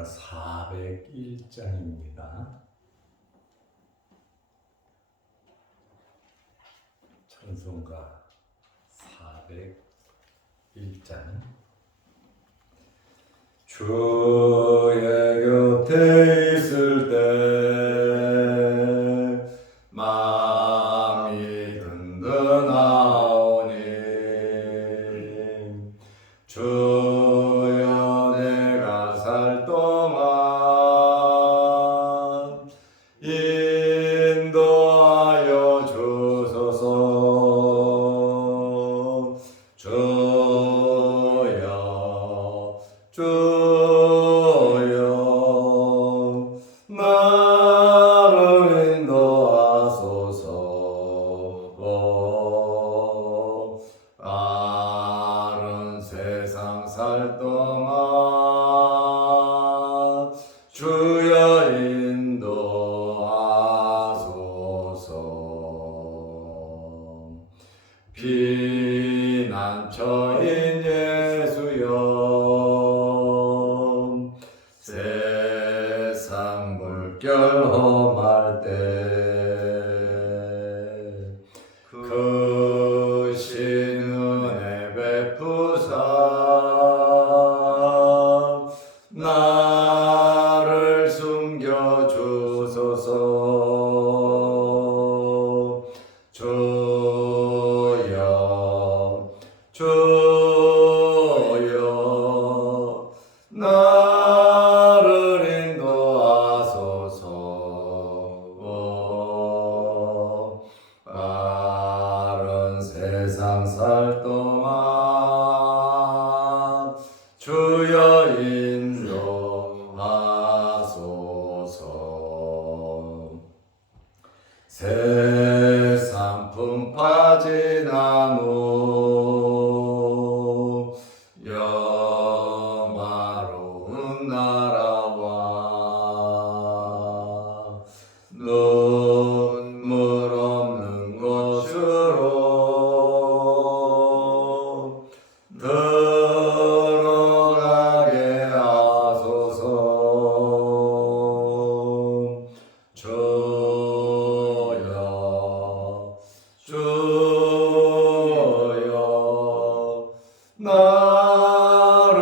찬송가 401장입니다. 찬송가 401장. 주의 곁에 있을 때 마음이 든든하오니 주여 내가 살 동안 인도하여 주소서. 주여 나를 인도하소서. 다른 세상 살 동안 주여 인도하소서. 피난처인 예수여 세상 물결 험할 때 크신 은혜 베푸사 나를 숨겨 주소서. 주여 나를 인도하소서. 바른 세상 살 동안 주여 인도하소서. 세상 품파진 나무 영화로운 나라와 눈물 없는 곳으로 들어가게 하소서. 주여 나를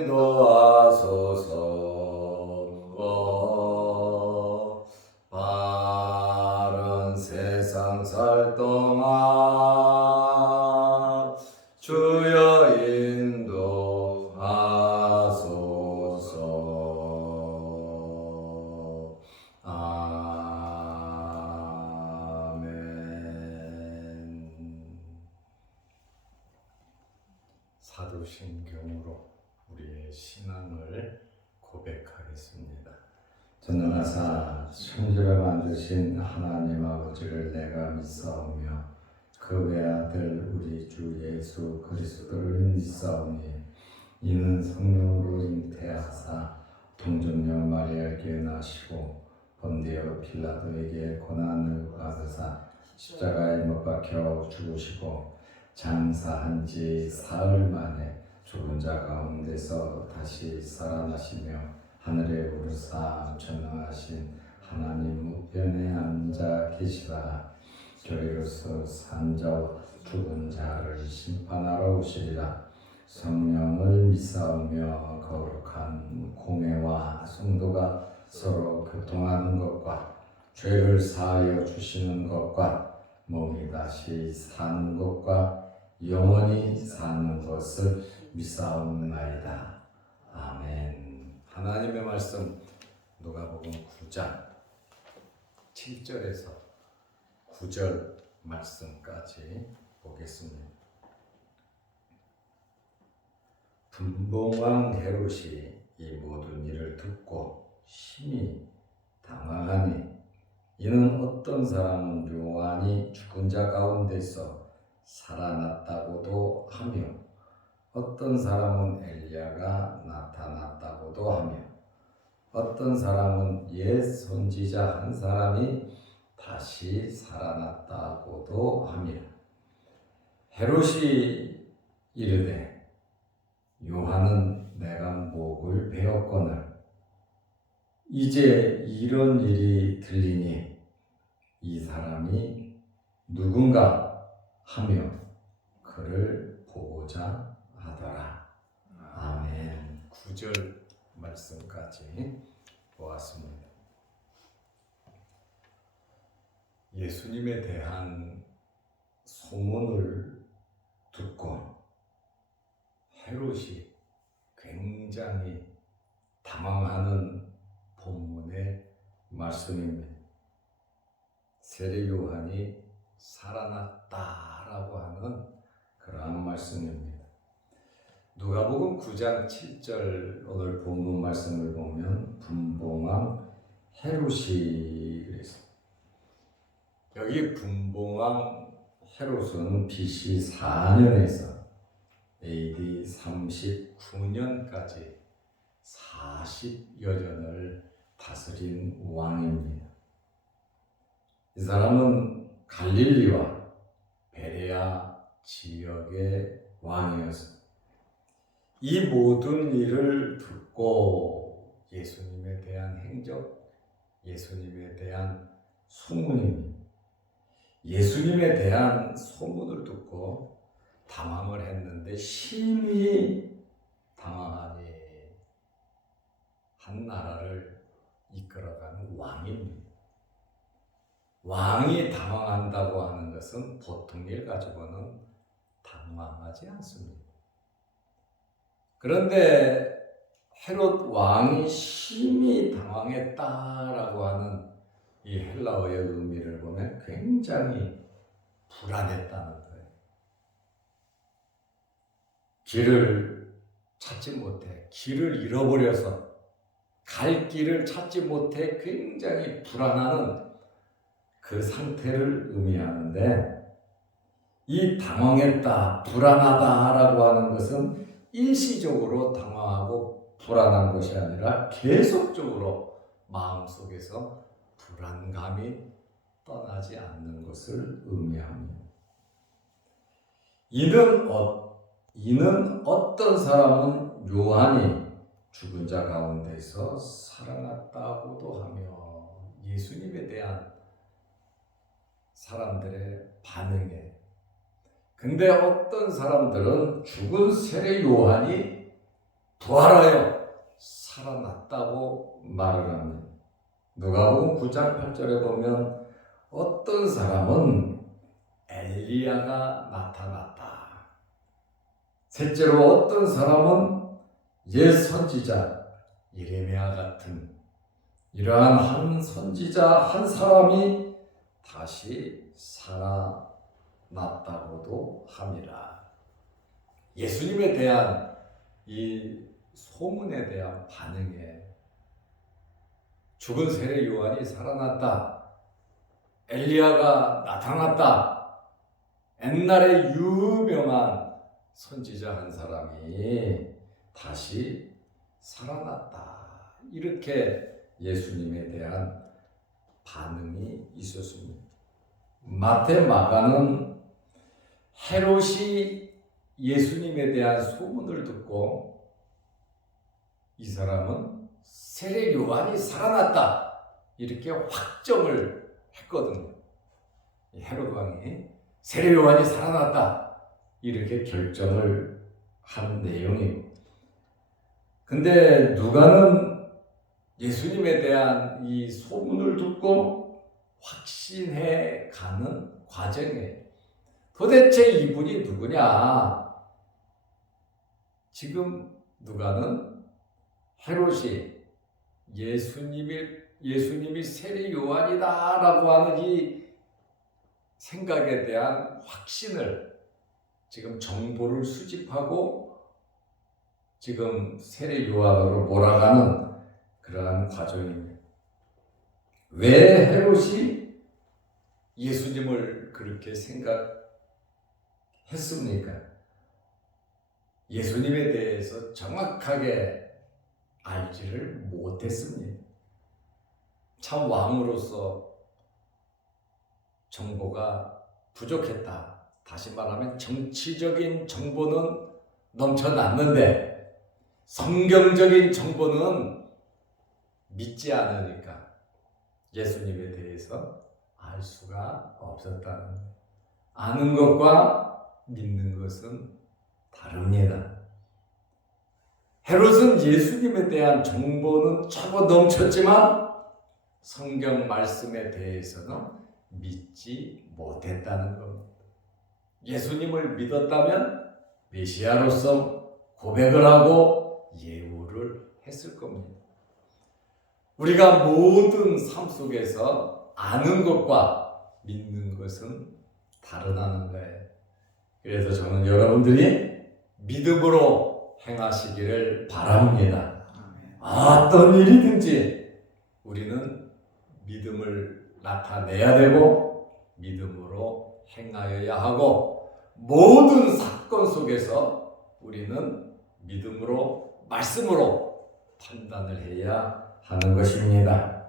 인도하소서. 바른 세상 살 동안 주여 인도하소서. 아멘. 사도신경으로 우리의 신앙을 고백하겠습니다. 전능하사 천지를 만드신 하나님 아버지를 내가 믿사오며 그 외아들 우리 주 예수 그리스도를 믿사오니 이는 성령으로 잉태하사 동정녀 마리아에게 나시고 본디오 빌라도에게 고난을 받으사 십자가에 못 박혀 죽으시고 장사한 지 사흘 만에 죽은 자 가운데서 다시 살아나시며 하늘에 오르사 전능하신 하나님 우편에 앉아 계시라. 저희로서 산 자와 죽은 자를 심판하러 오시리라. 성령을 믿사오며 거룩한 공회와 성도가 서로 교통하는 것과 죄를 사하여 주시는 것과 몸이 다시 사는 것과 영원히 사는 것을 믿사옵나이다. 아멘. 하나님의 말씀 누가복음 9장 7절에서 9절 말씀까지 보겠습니다. 분봉왕 헤롯이 이 모든 일을 듣고 심히 당황하니 이는 어떤 사람은 요한이 죽은 자 가운데서 살아났다고도 하며 어떤 사람은 엘리야가 나타났다고도 하며 어떤 사람은 옛 선지자 한 사람이 다시 살아났다고도 하며 헤롯이 이르되 요한은 내가 목을 베었거늘 이제 이런 일이 들리니 이 사람이 누군가 하며 그를 보고자 하더라. 아멘. 9절 말씀까지 보았습니다. 예수님에 대한 소문을 듣고 헤롯이 굉장히 당황하는 본문의 말씀입니다. 세례 요한이 살아났다라고 하는 그러한 말씀입니다. 누가복음 9장 7절 오늘 본문 말씀을 보면 분봉왕 헤롯이 그랬습니다. 여기 분봉왕 헤롯은 BC 4년에서 AD 39년까지 40여 년을 다스린 왕입니다. 이 사람은 갈릴리와 베레아 지역의 왕이었습니다. 이 모든 일을 듣고 예수님에 대한 행적, 예수님에 대한 소문입니다. 예수님에 대한 소문을 듣고 당황을 했는데 심히 당황하니 한 나라를 이끌어가는 왕입니다. 왕이 당황한다고 하는 것은 보통 일 가지고는 당황하지 않습니다. 그런데 헤롯 왕이 심히 당황했다라고 하는 이 헬라어의 의미를 보면 굉장히 불안했다는 거예요. 길을 찾지 못해, 길을 잃어버려서 갈 길을 찾지 못해 굉장히 불안하는 그 상태를 의미하는데, 이 당황했다, 불안하다라고 하는 것은 일시적으로 당황하고 불안한 것이 아니라 계속적으로 마음속에서 불안감이 떠나지 않는 것을 의미합니다. 이는 어떤 사람은 요한이 죽은 자 가운데서 살아났다고도 하며 예수님에 대한 사람들의 반응에, 근데 어떤 사람들은 죽은 세례 요한이 부활하여 살아났다고 말을 합니다. 누가복음 9장 8절에 보면 어떤 사람은 엘리야가 나타났다. 셋째로 어떤 사람은 옛 선지자 예레미야 같은 이러한 한 선지자 한 사람이 다시 살아났다고도 함이라. 예수님에 대한 이 소문에 대한 반응에 죽은 세례 요한이 살아났다, 엘리야가 나타났다, 옛날에 유명한 선지자 한 사람이 다시 살아났다, 이렇게 예수님에 대한 반응이 있었습니다. 마태, 마가는 헤롯이 예수님에 대한 소문을 듣고 이 사람은 세례 요한이 살아났다 이렇게 확정을 했거든요. 헤롯 왕이 세례 요한이 살아났다 이렇게 결정을 한 내용입니다. 근데 누가는 예수님에 대한 이 소문을 듣고 확신해 가는 과정에 도대체 이분이 누구냐? 지금 누가는 헤롯이 예수님이 세례 요한이다라고 하는 이 생각에 대한 확신을 지금 정보를 수집하고 지금 세례 요한으로 몰아가는 그러한 과정입니다. 왜 헤롯이 예수님을 그렇게 생각했습니까? 예수님에 대해서 정확하게 알지를 못했습니다. 참 왕으로서 정보가 부족했다. 다시 말하면 정치적인 정보는 넘쳐났는데 성경적인 정보는 믿지 않으니까 예수님에 대해서 알 수가 없었다는 거예요. 아는 것과 믿는 것은 다릅니다. 헤롯은 예수님에 대한 정보는 차고 넘쳤지만 성경 말씀에 대해서는 믿지 못했다는 겁니다. 예수님을 믿었다면 메시아로서 고백을 하고 예우를 했을 겁니다. 우리가 모든 삶 속에서 아는 것과 믿는 것은 다르다는 거예요. 그래서 저는 여러분들이 믿음으로 행하시기를 바랍니다. 어떤 일이든지 우리는 믿음을 나타내야 되고 믿음으로 행하여야 하고, 모든 사건 속에서 우리는 믿음으로, 말씀으로 판단을 해야 하는 것입니다.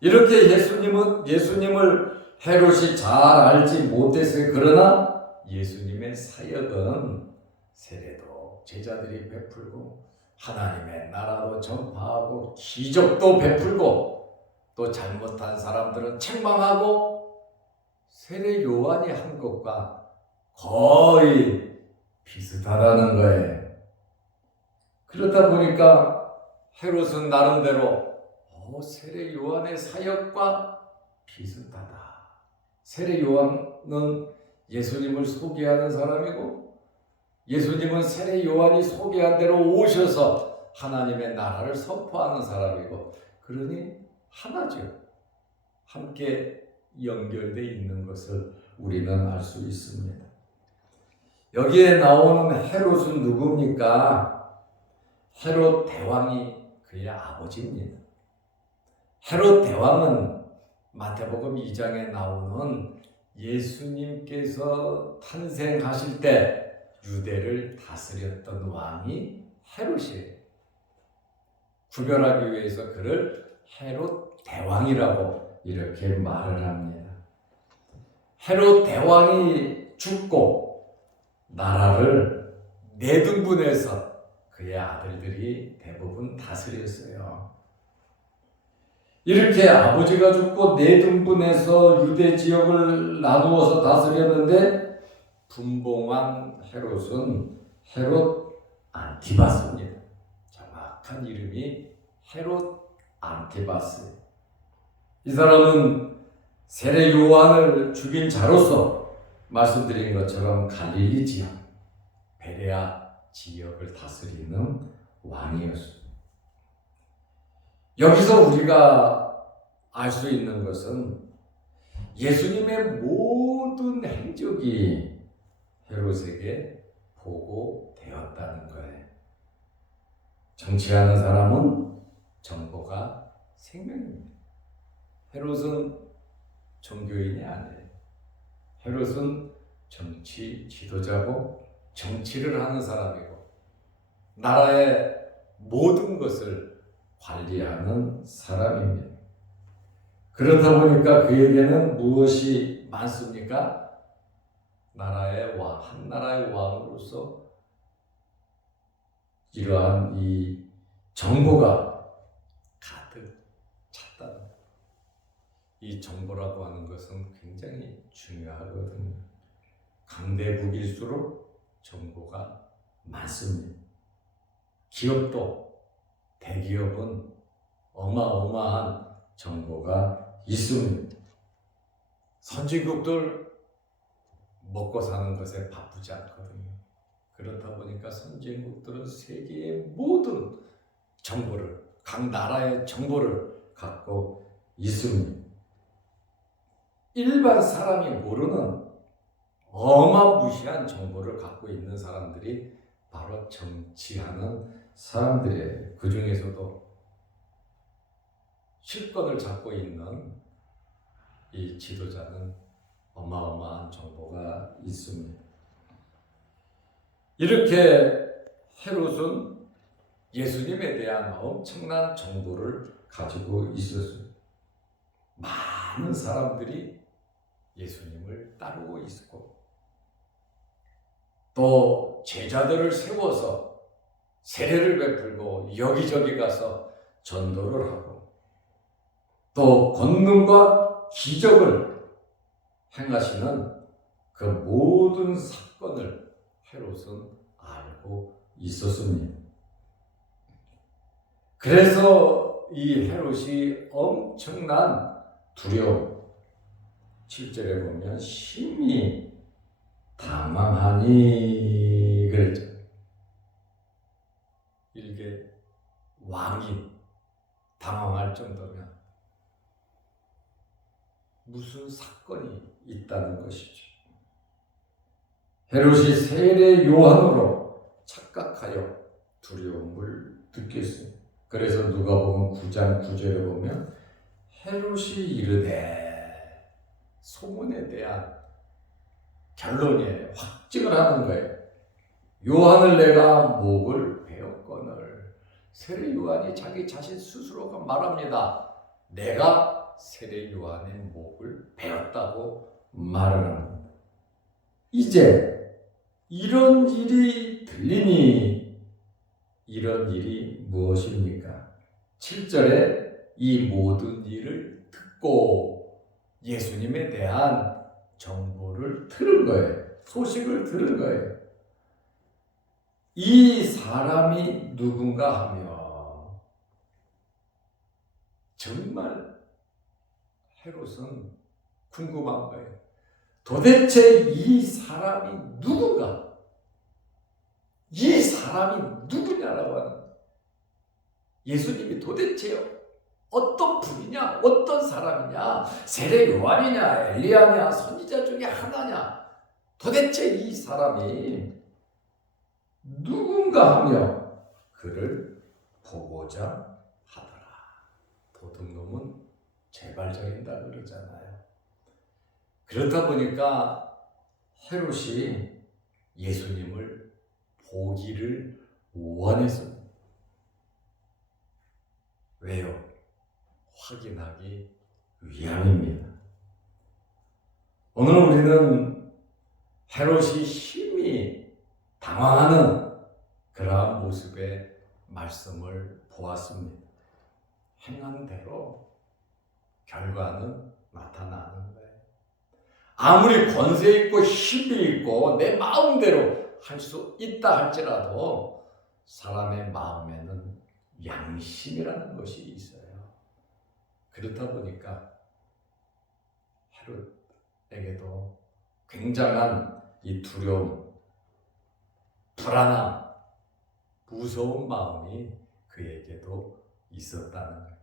이렇게 예수님을 헤롯이 잘 알지 못했어요. 그러나 예수님의 사역은 세례도 제자들이 베풀고 하나님의 나라도 전파하고 기적도 베풀고 또 잘못한 사람들은 책망하고 세례 요한이 한 것과 거의 비슷하다는 거예요. 그렇다 보니까 헤롯은 나름대로 세례 요한의 사역과 비슷하다. 세례 요한은 예수님을 소개하는 사람이고 예수님은 세례 요한이 소개한 대로 오셔서 하나님의 나라를 선포하는 사람이고, 그러니 하나죠. 함께 연결되어 있는 것을 우리는 알 수 있습니다. 여기에 나오는 헤롯은 누굽니까? 헤롯 대왕이 그의 아버지입니다. 헤롯 대왕은 마태복음 2장에 나오는 예수님께서 탄생하실 때 유대를 다스렸던 왕이 헤롯이에요. 구별하기 위해서 그를 헤롯 대왕이라고 이렇게 말을 합니다. 헤롯 대왕이 죽고 나라를 네등분해서 그의 아들들이 대부분 다스렸어요. 이렇게 아버지가 죽고 네등분해서 유대 지역을 나누어서 다스렸는데 분봉왕 헤롯은 헤롯 안티바스입니다. 정확한 이름이 헤롯 안티바스. 이 사람은 세례 요한을 죽인 자로서 말씀드린 것처럼 갈릴리 지역, 베레아 지역을 다스리는 왕이었습니다. 여기서 우리가 알 수 있는 것은 예수님의 모든 행적이 헤롯에게 보고되었다는 거예요. 정치하는 사람은 정보가 생명입니다. 헤롯은 종교인이 아니에요. 헤롯은 정치 지도자고 정치를 하는 사람이고 나라의 모든 것을 관리하는 사람입니다. 그렇다 보니까 그에게는 무엇이 많습니까? 한 나라의 왕으로서 이러한 이 정보가 가득 찼다. 이 정보라고 하는 것은 굉장히 중요하거든요. 강대국일수록 정보가 많습니다. 기업도, 대기업은 어마어마한 정보가 있습니다. 선진국들 먹고 사는 것에 바쁘지 않거든요. 그렇다 보니까 선진국들은 세계의 모든 정보를, 각 나라의 정보를 갖고 있습니다. 일반 사람이 모르는 어마무시한 정보를 갖고 있는 사람들이 바로 정치하는 사람들이에요. 그 중에서도 실권을 잡고 있는 이 지도자는 어마어마한 정보가 있습니다. 이렇게 헤롯은 예수님에 대한 엄청난 정보를 가지고 있었습니다. 많은 사람들이 예수님을 따르고 있었고 또 제자들을 세워서 세례를 베풀고 여기저기 가서 전도를 하고 또 권능과 기적을 행하시는 그 모든 사건을 헤롯은 알고 있었습니다. 그래서 이 헤롯이 엄청난 두려움, 7절에 보면 심히 당황하니 그랬죠. 이게 왕이 당황할 정도면 무슨 사건이 있다는 것이죠. 헤롯이 세례 요한으로 착각하여 두려움을 느꼈습니다. 그래서 누가복음 9장 9절에 보면 헤롯이 이르되 소문에 대한 결론에 확증을 하는 거예요. 요한을 내가 목을 베었거늘. 세례 요한이 자기 자신 스스로가 말합니다. 내가 세례 요한의 목을 베었다고 말을 합니다. 이제 이런 일이 들리니 이런 일이 무엇입니까? 7절에 이 모든 일을 듣고 예수님에 대한 정보를 들은 거예요. 소식을 들은 거예요. 이 사람이 누군가 하며 정말 헤롯은 궁금한 거예요. 도대체 이 사람이 누군가? 이 사람이 누구냐라고 하는 거예요. 예수님이 도대체 어떤 분이냐? 어떤 사람이냐? 세례 요한이냐? 엘리야냐? 선지자 중에 하나냐? 도대체 이 사람이 누군가 하며 그를 보고자 하더라. 도둑놈은 재발적인다 그러잖아요. 그렇다 보니까 헤롯이 예수님을 보기를 원했습니다. 왜요? 확인하기 위함입니다. 오늘 우리는 헤롯이 심히 당황하는 그러한 모습의 말씀을 보았습니다. 행한 대로 결과는 나타나는 거예요. 아무리 권세 있고 힘이 있고 내 마음대로 할 수 있다 할지라도 사람의 마음에는 양심이라는 것이 있어요. 그렇다 보니까 헤롯에게도 굉장한 이 두려움, 불안함, 무서운 마음이 그에게도 있었다는 거예요.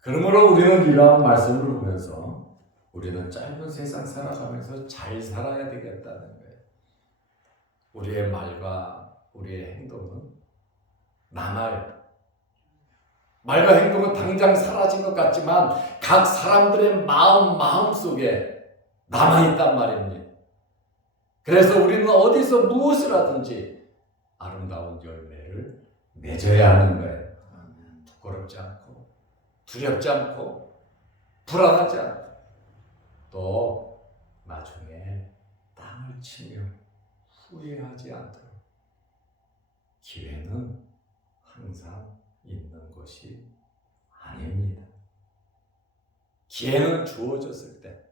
그러므로 우리는 이러한 말씀을 보면서 우리는 짧은 세상 살아가면서 잘 살아야 되겠다는 거예요. 우리의 말과 우리의 행동은 말과 행동은 당장 사라진 것 같지만 각 사람들의 마음속에 남아있단 말입니다. 그래서 우리는 어디서 무엇을 하든지 아름다운 열매를 맺어야 하는 거예요. 부끄럽지 않고 두렵지 않고 불안하지 않고 또 나중에 땅을 치며 후회하지 않도록 기회는 항상 있는 것이 아닙니다. 기회는 주어졌을 때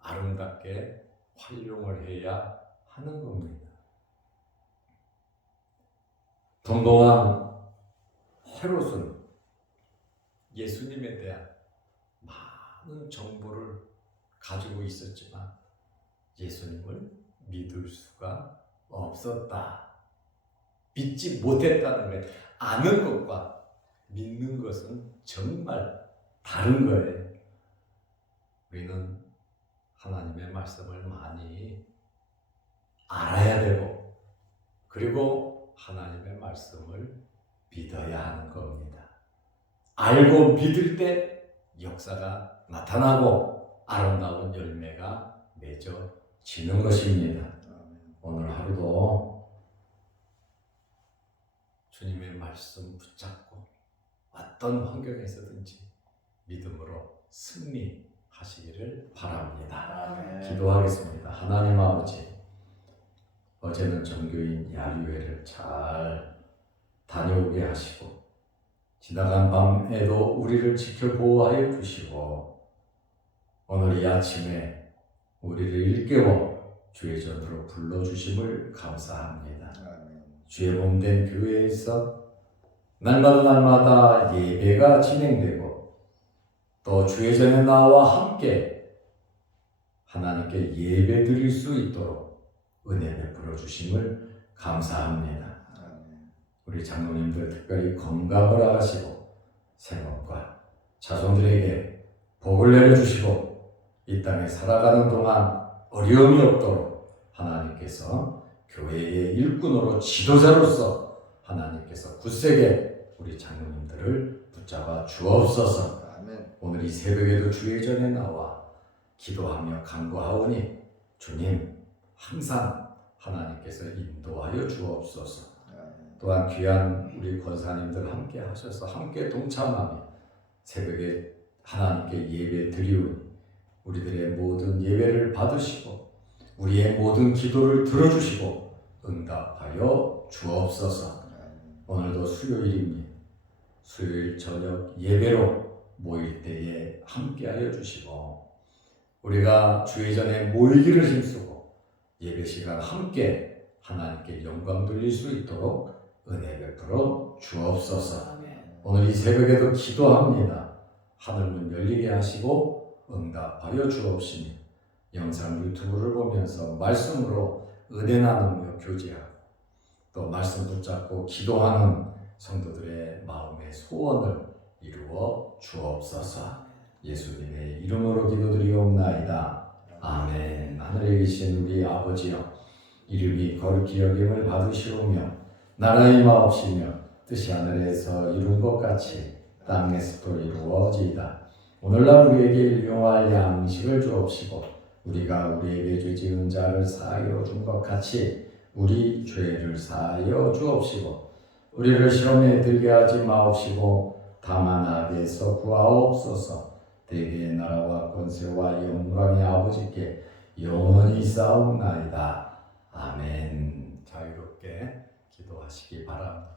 아름답게 활용을 해야 하는 겁니다. 동동한 헤롯은 예수님에 대한 많은 정보를 가지고 있었지만 예수님을 믿을 수가 없었다. 믿지 못했다는 거예요. 아는 것과 믿는 것은 정말 다른 거예요. 우리는 하나님의 말씀을 많이 알아야 되고 그리고 하나님의 말씀을 믿어야 하는 겁니다. 알고 믿을 때 역사가 나타나고 아름다운 열매가 맺어지는 것입니다. 오늘 하루도 주님의 말씀 붙잡고 어떤 환경에서든지 믿음으로 승리하시기를 바랍니다. 기도하겠습니다. 하나님 아버지, 어제는 전교인 야유회를 잘 다녀오게 하시고 지나간 밤에도 우리를 지켜 보호하여 주시고 오늘 이 아침에 우리를 일깨워 주의 전으로 불러주심을 감사합니다. 주의 몸된 교회에서 날마다 예배가 진행되고 또 주의 전에 나와 함께 하나님께 예배 드릴 수 있도록 은혜 베풀어 주심을 감사합니다. 우리 장로님들 특별히 건강을 하시고 생업과 자손들에게 복을 내려주시고 이 땅에 살아가는 동안 어려움이 없도록 하나님께서 교회의 일꾼으로 지도자로서 하나님께서 굳세게 우리 장로님들을 붙잡아 주옵소서. 오늘 이 새벽에도 주의 전에 나와 기도하며 간구하오니 주님 항상 하나님께서 인도하여 주옵소서. 또한 귀한 우리 권사님들 함께 하셔서 함께 동참하며 새벽에 하나님께 예배 드리오니 우리들의 모든 예배를 받으시고 우리의 모든 기도를 들어주시고 응답하여 주옵소서. 오늘도 수요일입니다. 수요일 저녁 예배로 모일 때에 함께하여 주시고 우리가 주의 전에 모이기를 힘쓰고 예배 시간 함께 하나님께 영광 돌릴 수 있도록 은혜 베풀어 주옵소서. 오늘 이 새벽에도 기도합니다. 하늘문 열리게 하시고 응답하여 주옵시니 영상 유튜브를 보면서 말씀으로 은혜 나누며 교제하고 또 말씀 붙잡고 기도하는 성도들의 마음의 소원을 이루어 주옵소서. 예수님의 이름으로 기도드리옵나이다. 아멘. 하늘에 계신 우리 아버지여, 이름이 거룩히 여김을 받으시오며 나라의 마옵시며 뜻이 하늘에서 이룬 것 같이 땅에서도 이루어지이다. 오늘날 우리에게 일용할 양식을 주옵시고 우리가 우리에게 죄 지은 자를 사하여 준 것 같이 우리 죄를 사하여 주옵시고 우리를 시험에 들게 하지 마옵시고 다만 악에서 구하옵소서. 대개의 나라와 권세와 영광의 아버지께 영원히 싸움나이다. 아멘. 자유롭게 기도하시기 바랍니다.